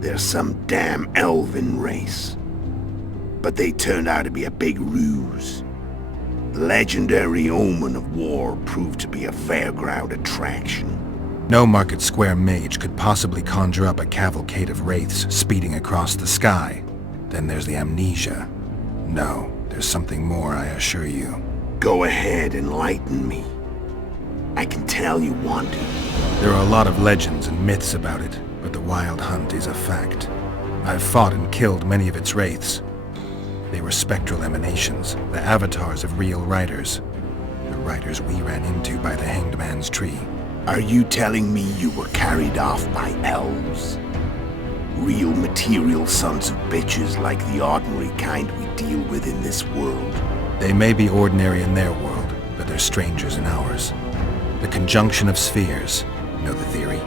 They're some damn elven race. But they turned out to be a big ruse. The legendary Omen of War proved to be a fairground attraction. No Market Square mage could possibly conjure up a cavalcade of wraiths speeding across the sky. Then there's the amnesia. No, there's something more, I assure you. Go ahead, enlighten me. I can tell you want to. There are a lot of legends and myths about it, but the Wild Hunt is a fact. I've fought and killed many of its wraiths. They were spectral emanations, the avatars of real riders. The riders we ran into by the Hanged Man's Tree. Are you telling me you were carried off by elves? Real material sons of bitches like the ordinary kind we deal with in this world? They may be ordinary in their world, but they're strangers in ours. The conjunction of spheres. Know the theory?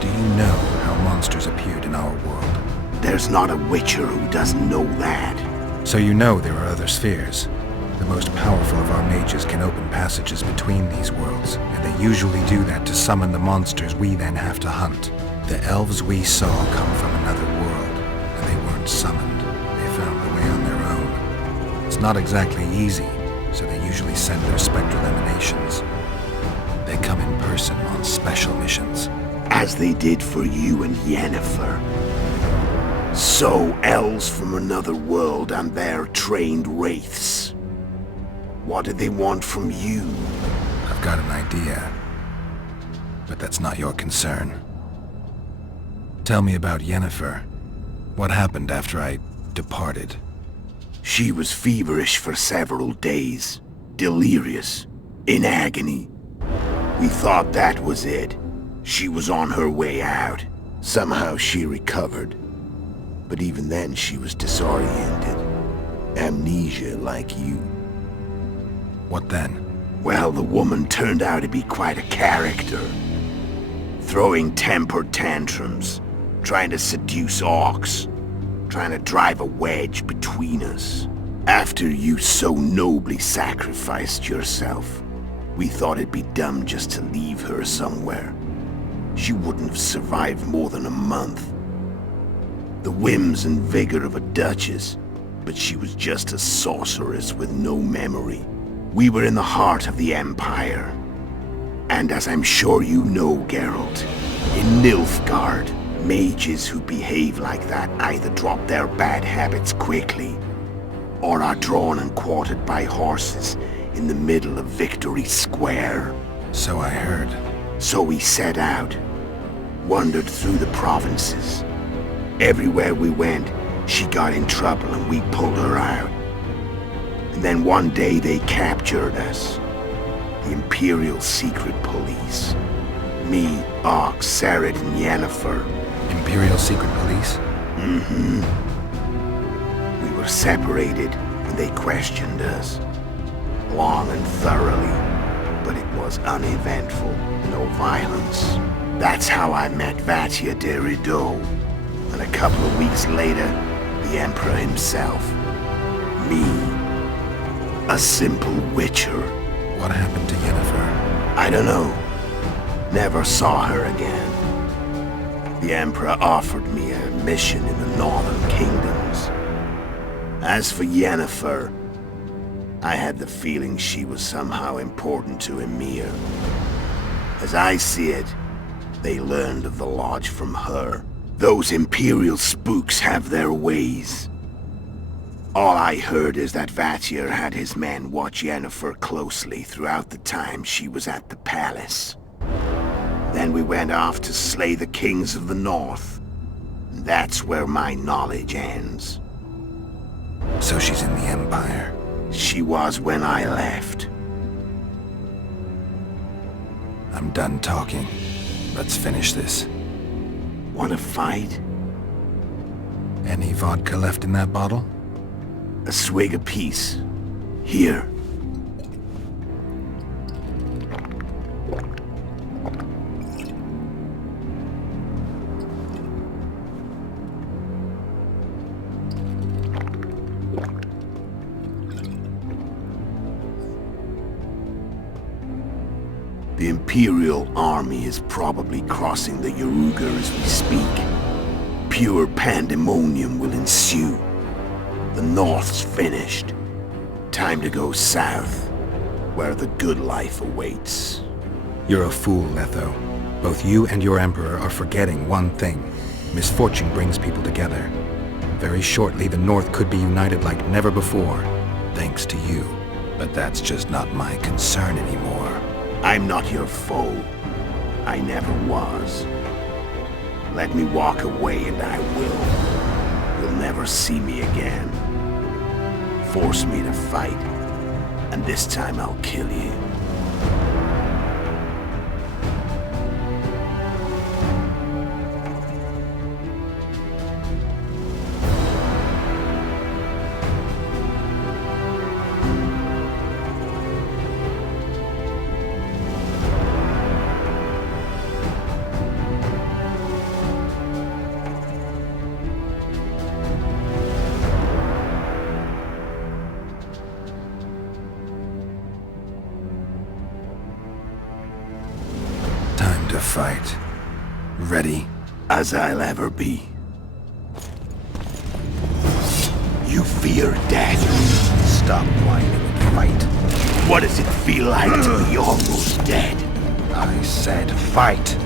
Do you know how monsters appeared in our world? There's not a witcher who doesn't know that. So you know there are other spheres. The most powerful of our mages can open passages between these worlds, and they usually do that to summon the monsters we then have to hunt. The elves we saw come from another world, and they weren't summoned. They found the way on their own. It's not exactly easy, so they usually send their spectral emanations. They come in person on special missions. As they did for you and Yennefer. So, elves from another world and their trained wraiths. What did they want from you? I've got an idea, but that's not your concern. Tell me about Yennefer. What happened after I departed? She was feverish for several days, delirious, in agony. We thought that was it. She was on her way out. Somehow she recovered. But even then she was disoriented. Amnesia like you. What then? Well, the woman turned out to be quite a character. Throwing temper tantrums, trying to seduce orcs, trying to drive a wedge between us. After you so nobly sacrificed yourself, we thought it'd be dumb just to leave her somewhere. She wouldn't have survived more than a month. The whims and vigor of a duchess, but she was just a sorceress with no memory. We were in the heart of the Empire. And as I'm sure you know, Geralt, in Nilfgaard, mages who behave like that either drop their bad habits quickly, or are drawn and quartered by horses in the middle of Victory Square. So I heard. So we set out, wandered through the provinces. Everywhere we went, she got in trouble and we pulled her out. And then one day they captured us. The Imperial Secret Police. Me, Orc, Serret, and Yennefer. Imperial Secret Police? Mm-hmm. We were separated and they questioned us. Long and thoroughly, but it was uneventful. No violence. That's how I met Vatia de Rideau. And a couple of weeks later, the Emperor himself. Me. A simple witcher. What happened to Yennefer? I don't know. Never saw her again. The Emperor offered me a mission in the Northern Kingdoms. As for Yennefer, I had the feeling she was somehow important to Emhyr. As I see it, they learned of the Lodge from her. Those Imperial spooks have their ways. All I heard is that Vatir had his men watch Yennefer closely throughout the time she was at the palace. Then we went off to slay the kings of the North. And that's where my knowledge ends. So she's in the Empire? She was when I left. I'm done talking. Let's finish this. Want to fight? Any vodka left in that bottle? A swig apiece. Here. The Imperial army is probably crossing the Yaruga as we speak. Pure pandemonium will ensue. The North's finished. Time to go south, where the good life awaits. You're a fool, Letho. Both you and your Emperor are forgetting one thing. Misfortune brings people together. Very shortly, the North could be united like never before, thanks to you. But that's just not my concern anymore. I'm not your foe. I never was. Let me walk away and I will. You'll never see me again. Force me to fight, and this time I'll kill you. Time to fight. Ready? As I'll ever be. You fear death. Stop whining and fight. What does it feel like to be almost dead? I said fight.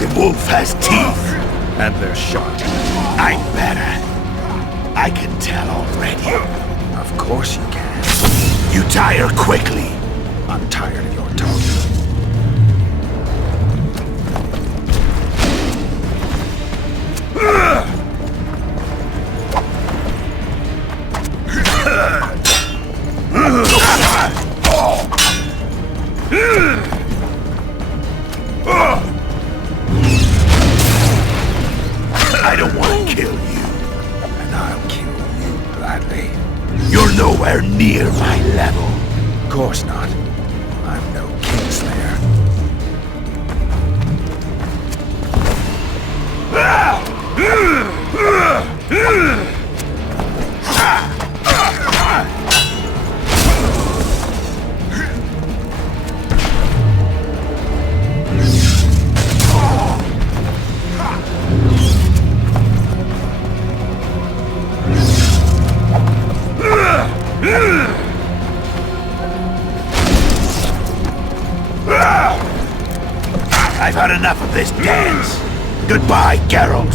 The wolf has teeth. And they're sharp. I'm better. I can tell already. Of course you can. You tire quickly. I'm tired of your talk. I don't want to kill you. And I'll kill you gladly. You're nowhere near my level. Of course not. I'm no Kingslayer. I've had enough of this dance. Goodbye, Geralt.